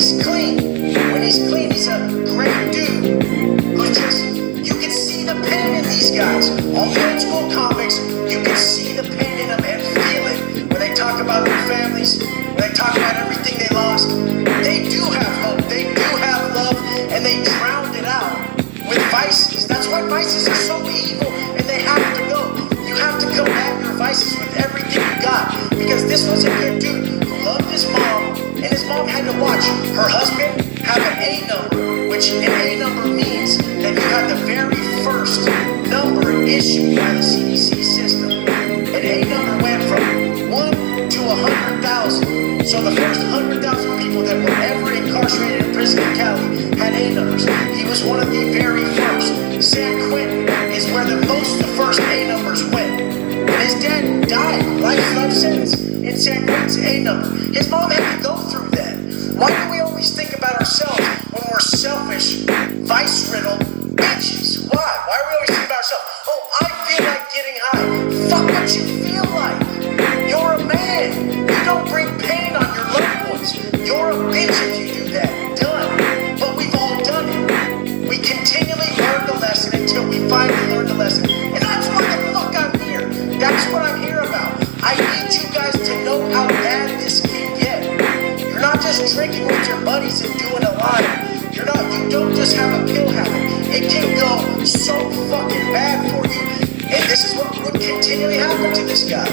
he's clean, he's a great dude who's just, you can see the pain in these guys. All the old school comics, you can see the pain in them and feel it when they talk about their families, when they talk about everything they lost. They do have hope, they do have love, and they drowned it out with vices. That's why vices are so evil, and they have to go. You have to combat your vices with everything you got, because this was a good dude who loved his mom, and his mom had to watch her husband have an A number, which an A number means that you have the very first number issued by the CDC system. An A number went from 1 to 100,000. So the first 100,000 people that were ever incarcerated in prison in Cali had A numbers. He was one of the very first. San Quentin is where the first A numbers went. And his dad died, life sentence, in San Quentin's A number. His mom had to go through that. Why do we always think about ourselves when we're selfish, vice-riddled bitches? Why? Why do we always think about ourselves? Oh, I feel like getting high. Fuck what you feel like. You're a man. You don't bring pain on your loved ones. You're a bitch if you do that. Done. But we've all done it. We continually learn the lesson until we finally learn the lesson. And that's why the fuck I'm here. That's what I'm here about. I need you guys to know how bad this can get. You're not just drinking with your buddies and doing a line. You don't just have a pill habit. It can go so fucking bad for you. And this is what would continually happen to this guy.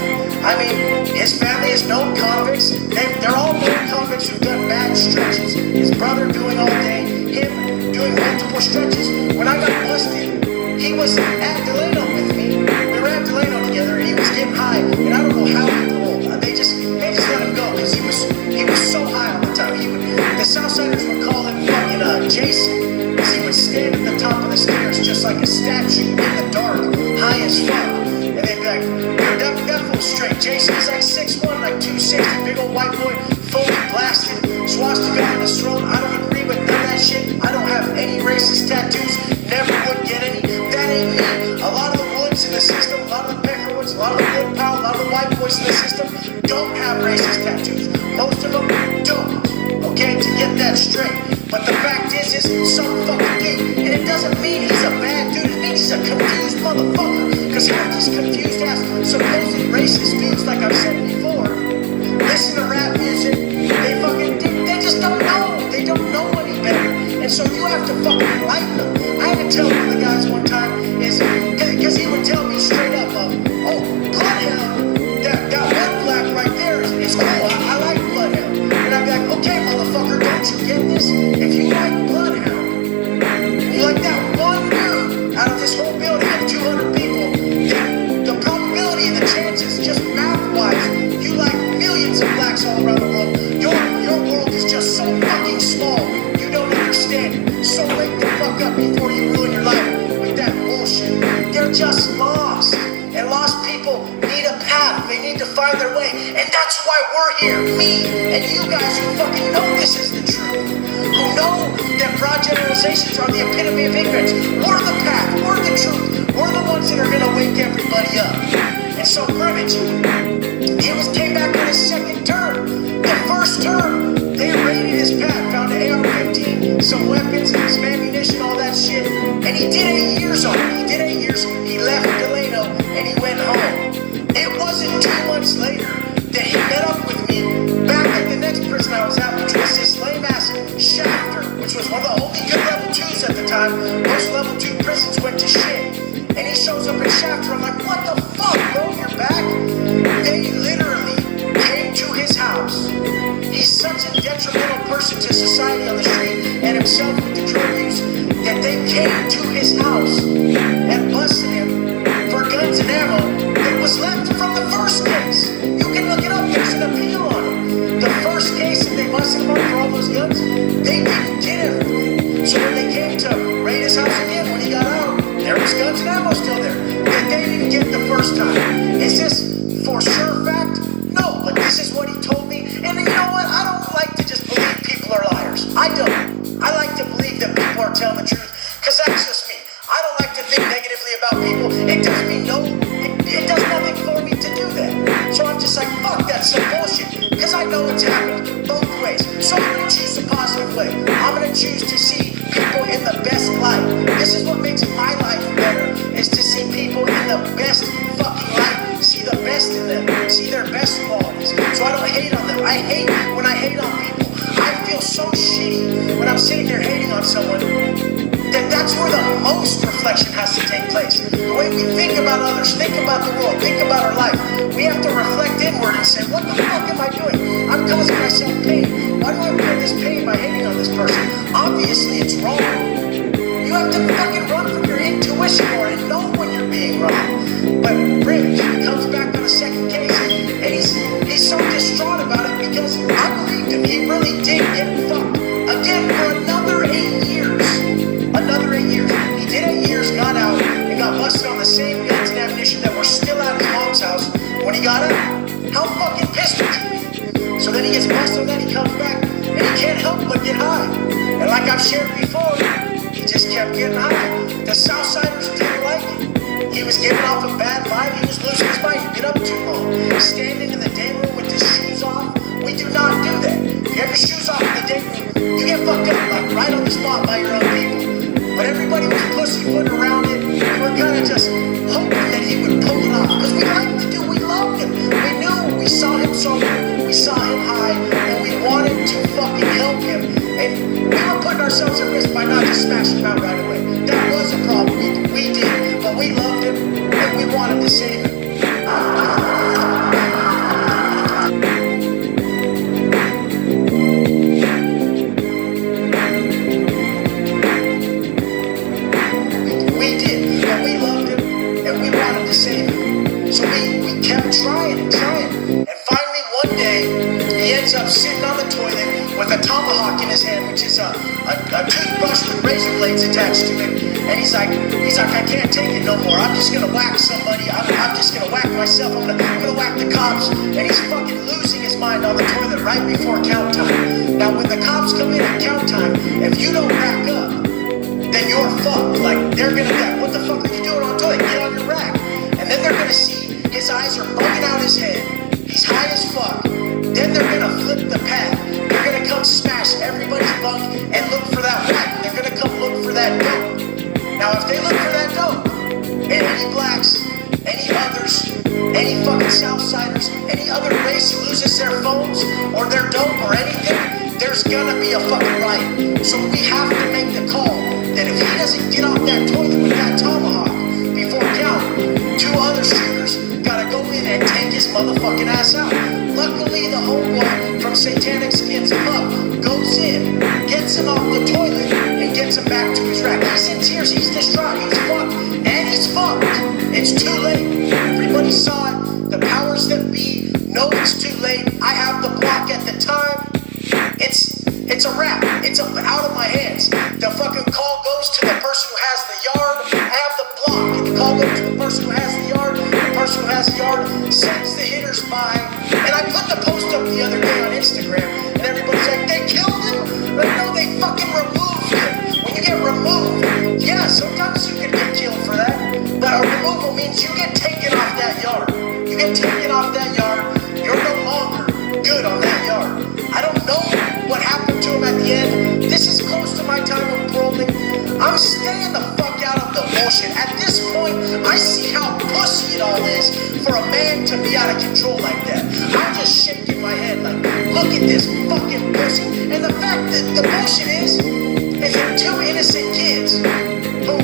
I mean, his family is known convicts. They're all known convicts who've done bad stretches. His brother doing all day, him doing multiple stretches. When I got busted, he was at Delano with me. We were at Delano together, and he was getting high. And I don't know how he rolled. They just let him go because he was so high all the time. The Southsiders would call him fucking Jason, because he would stand at the top of the stairs just like a statue in the dark, high as fuck. And they'd be like, dude, that fool's straight. Jason, he's like 6'1", like 260, big old white boy, fully blasted, swastika on his throat. I don't agree with none of that shit. I don't have any racist tattoos, never would get any. That ain't me. A lot of the Woods in the system, a lot of the Peckerwoods, a lot of the Woodpile, a lot of the white boys in the system don't have racist tattoos. Most of them don't. Okay, to get that straight. But the fact is some fucking dude. And it doesn't mean he's a bad dude. It means he's a confused motherfucker. Because half these confused ass, supposed racist dudes, like I've said before, listen to rap music. They just don't know. They don't know any better. And so you have to fucking enlighten them. I had to tell one of the guys one time, because he would tell me straight up, oh, Bloodhound, that one black right there is cool. I like Bloodhound. And I'd be like, okay, motherfucker, don't you get this? If you like Bloodhound, you like that one dude out of this whole building of 200 people, then the probability and the chances, just math-wise, you like millions of blacks all around the world. Your world is just so fucking small. You don't understand it. So wake the fuck up before you ruin your life with that bullshit. They're just lost. And lost people need a path. They need to find their way. And that's why we're here. Me and you guys who fucking know this is the truth. Who know that broad generalizations are the epitome of ignorance. We're the path. We're the truth. We're the ones that are going to wake everybody up. And so Grimmage, came back with his second term. The first term, they raided his pad, found an AR-15, some weapons, some ammunition, all that shit. And he did 8 years on it. He did 8 years. He left Delano and he went home. It wasn't 2 months later that he met up with me back at the next prison I was at, which was this lame-ass Shafter, which was one of the only good level 2s at the time. Most level 2 prisons went to shit. And he shows up in Shafter. I'm like, what the fuck, bro? You're back? They literally came to his house. He's such a detrimental person to society on the street and himself with the drug use that they came to his house and busted him for guns and ammo that was left from the first case. You can look it up. There's an appeal on it. The first case that they busted him on for all those guns, they didn't get everything. So when they came to raid his house again, when he got out, there was guns and ammo still there that they didn't get the first time. Is this for sure fact? No, but this is what he told me. And you know what? I don't like to just believe people are liars. I don't. I like to believe that people are telling the truth, because that's just me. I don't like to think negatively about people. It does me no, it does nothing for me to do that. So I'm just like, fuck, that's some bullshit, because I know it's happened both ways. So I'm to choose the positive way. I'm going to choose to see people in the best light. This is what makes my life better, is to see people in the best fucking light. See the best in them. See their best qualities. So I don't hate on them. I hate when I hate on people. I feel so shitty when I'm sitting here hating on someone. That's where the most reflection has to take place. The way we think about others, think about the world, think about our life. We have to reflect inward and say, what the fuck am I doing? I'm causing myself pain. Why do I feel this pain by hating on this person? Obviously, it's wrong. You have to fucking run from your intuition more and know when you're being wrong. But Rich, he comes back on a second case, and he's so distraught about it because I believed him. He really did get fucked again for another 8 years. Another 8 years. He did 8 years, got out, and got busted on the same guns and ammunition that were still at his mom's house when he got out. How fucking pissed would you be? So then he gets busted on that, he comes back, and he can't help but get high. And like I've shared before, he just kept getting high. The Southsiders didn't like it. He was giving off a bad vibe, he was losing his mind, he'd been up too long. Standing in the day room with his shoes off, we do not do that. If you have your shoes off in the day room, you get fucked up, like right on the spot by your own people. But everybody was pussyfooting around it. We were kind of just hoping that he would pull it off. Because we liked the dude, we loved him. We knew, we saw him sober, we saw him high, and we wanted to fucking help him. And we were putting ourselves at risk by not just smashing him out right away. That was a problem, we did. But we loved him, and we wanted to save him. Sitting on the toilet with a tomahawk in his hand, which is a toothbrush with razor blades attached to it, and he's like, I can't take it no more. I'm just gonna whack somebody. I'm just gonna whack myself. I'm gonna whack the cops. And he's fucking losing his mind on the toilet right before count time. Now, when the cops come in at count time, if you don't back up, then you're fucked. Like, they're gonna be like, what the fuck are you doing on the toilet? Get on your rack. And then they're gonna see his eyes are bugging out his head. He's high as fuck. Then they're gonna flip the pad. They're gonna come smash everybody's bunk and look for that rack. They're gonna come look for that dope. Now, if they look for that dope, and any blacks, any others, any fucking Southsiders, any other race loses their phones or their dope or anything, there's gonna be a fucking riot. So we have to make the call that if he doesn't get off that toilet with that tomahawk before count, 2 other shooters gotta go in and take his motherfucking ass out. Luckily, the homeboy from Satanic Skins Club goes in, gets him off the toilet, and gets him back to his rack. He's in tears, he's distraught, he's fucked, and he's fucked. It's too late. Everybody saw it. The powers that be know it's too late. I have the block at the time. It's a wrap. It's out of my hands. The fucking call goes to the person who has the yard. I have the block. And the call goes to the person who has the yard. The person who has the yard sends the hitters by. And I put the post up the other day on Instagram, and everybody's like, they killed him? But no, they fucking removed him. When you get removed, yeah, sometimes you can get killed for that. But a removal means you get taken off that yard. You get taken off that yard, you're no longer good on that yard. I don't know what happened to him at the end. This is close to my time of paroling. I'm staying the fuck out of the bullshit. At this point, I see how pussy it all is for a man to be out of control like that. I'm just shaking my head like, look at this fucking pussy. And the fact that the bullshit is that 2 innocent kids who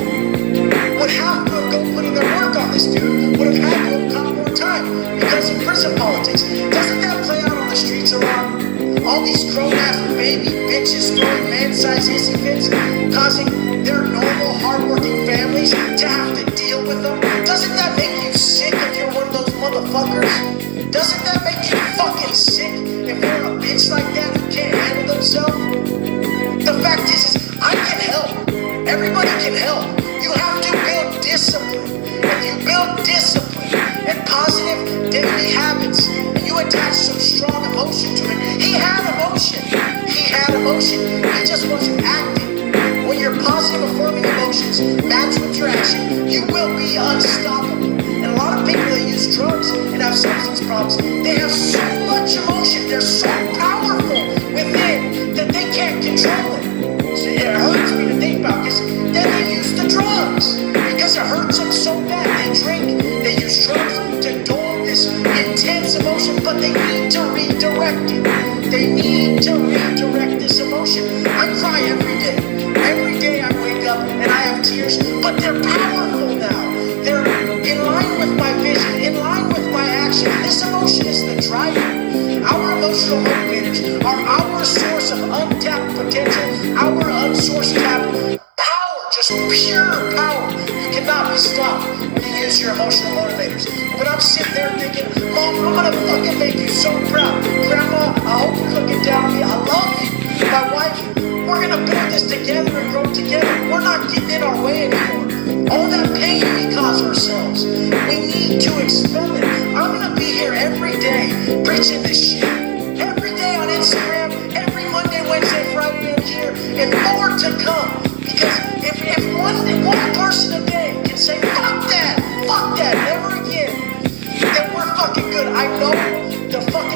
would have to have go putting their work on this dude would have had to have caught more time because of prison politics. Doesn't that play out on the streets a lot? All these grown-ass baby bitches throwing man-sized hissy fits, causing their normal, hard-working families to have to deal with them. Doesn't that make you sick if you're one of those motherfuckers? Doesn't that make you fucking sick if you're a bitch like that who can't handle themselves? The fact is I can help. Everybody can help. You have to build discipline. If you build discipline and positive daily habits, and you attach some strong emotion to it, he had emotion. He had emotion. He just wasn't acting. When your positive affirming emotions match with your action, you will be unstoppable. And a lot of people that use drugs and have substance problems, they have so much emotion. They're so powerful within that they control it. So it hurts me to think about because then they use the drugs because it hurts them so bad. They drink, they use drugs to dull this intense emotion, but they need to redirect it. They need to redirect this emotion. I cry every day. Every day I wake up and I have tears, but they're powerful now. They're in line with my vision, in line with my action. This emotion is the driver. Our emotional motivators are our source of untapped potential, our unsourced capital. Power, just pure power. You cannot be stopped when you use your emotional motivators. When I'm sitting there thinking, Mom, I'm gonna fucking make you so proud. Grandma, I hope you're looking down on me. I love you. My wife, we're gonna build this together and grow together. We're not getting in our way anymore. All that pain we cause ourselves, we need to expel it. I'm gonna be here every day preaching this shit. Every day on Instagram, every Monday, Wednesday, Friday, and here, and more to come. Because if one person a day can say, fuck that, never again, then we're fucking good. I know the fucking